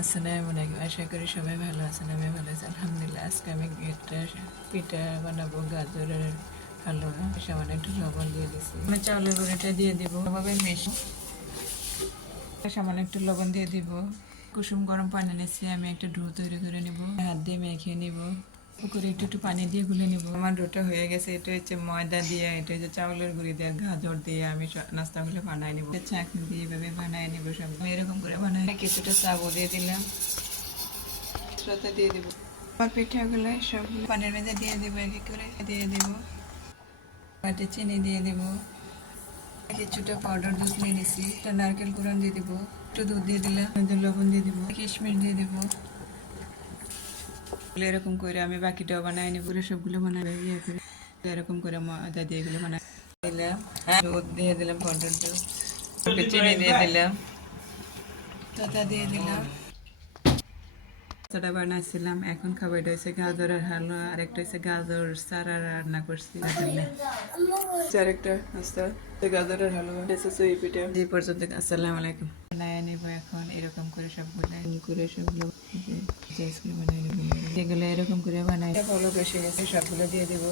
আসসালামু আলাইকুম। আশা করি সবাই ভালো আছেন। আমি ভালো আছি আলহামদুলিল্লাহ। আজকে আমি একটা পিঠা বানাবো, গাজরের হালুয়া। সামান্য একটু লবণ দিয়ে দিচ্ছি। আমি চাউলের গুঁড়িটা দিয়ে দিব, এভাবে মিশিয়ে সামান্য একটু লবণ দিয়ে দিব। কুসুম গরম পানি নিচ্ছি, আমি একটা ডো তৈরি করে নিব, হাত দিয়ে মেখে নিব, করে একটু একটু পানি দিয়ে গুলে নিব। আমার ডোটা হয়ে গেছে। এটা হচ্ছে ময়দা দিয়ে, এটা হচ্ছে চাউলের গুঁড়ি দিয়ে, গাজর দিয়ে আমি নাস্তাগুলো বানাই নিব। চাকনি দিয়ে এভাবে বানাই নিব সব। আমি এরকম করে বানাই। কিছুটা সাবু দিয়ে দিলাম, সাথে দিয়ে দিব আমার পিঠাগুলো সবগুলো পানির মধ্যে দিয়ে দিব, এক এক করে দিয়ে দিব। বাটি চিনি দিয়ে দিব, কিছুটা পাউডার দুধ নিয়ে নিছি, একটা নারকেল কুড়ান দিয়ে দিব, একটু দুধ দিয়ে দিলাম, লবণ দিয়ে দিব, কিশমিশ দিয়ে দিব। এরকম করে আমি বাকিটাও বানাই নিব, সবগুলো বানাই ইয়ে করে এরকম করে ময়দা দিয়ে এগুলো বানাই দিলাম, দুধ দিয়ে দিলাম, পাউডার দুধ, চিনি দিয়ে দিলাম, তাতা দিয়ে দিলাম। নাস্তাটা বানাইছিলাম, এখন খাবো। এটা হচ্ছে গাজরের হালুয়া, আর একটা হচ্ছে গাজর সারা রান্না করছি। আরেকটা নাস্তা গাজরের হালুয়া, এই পিঠা। এই পর্যন্ত। আসসালামু আলাইকুম। বানাই নিব এখন এরকম করে সবগুলো সবগুলো বানাই নিব। এগুলো এরকম করে বানাই, ভালো বেশি গেছে, সবগুলো দিয়ে দিব।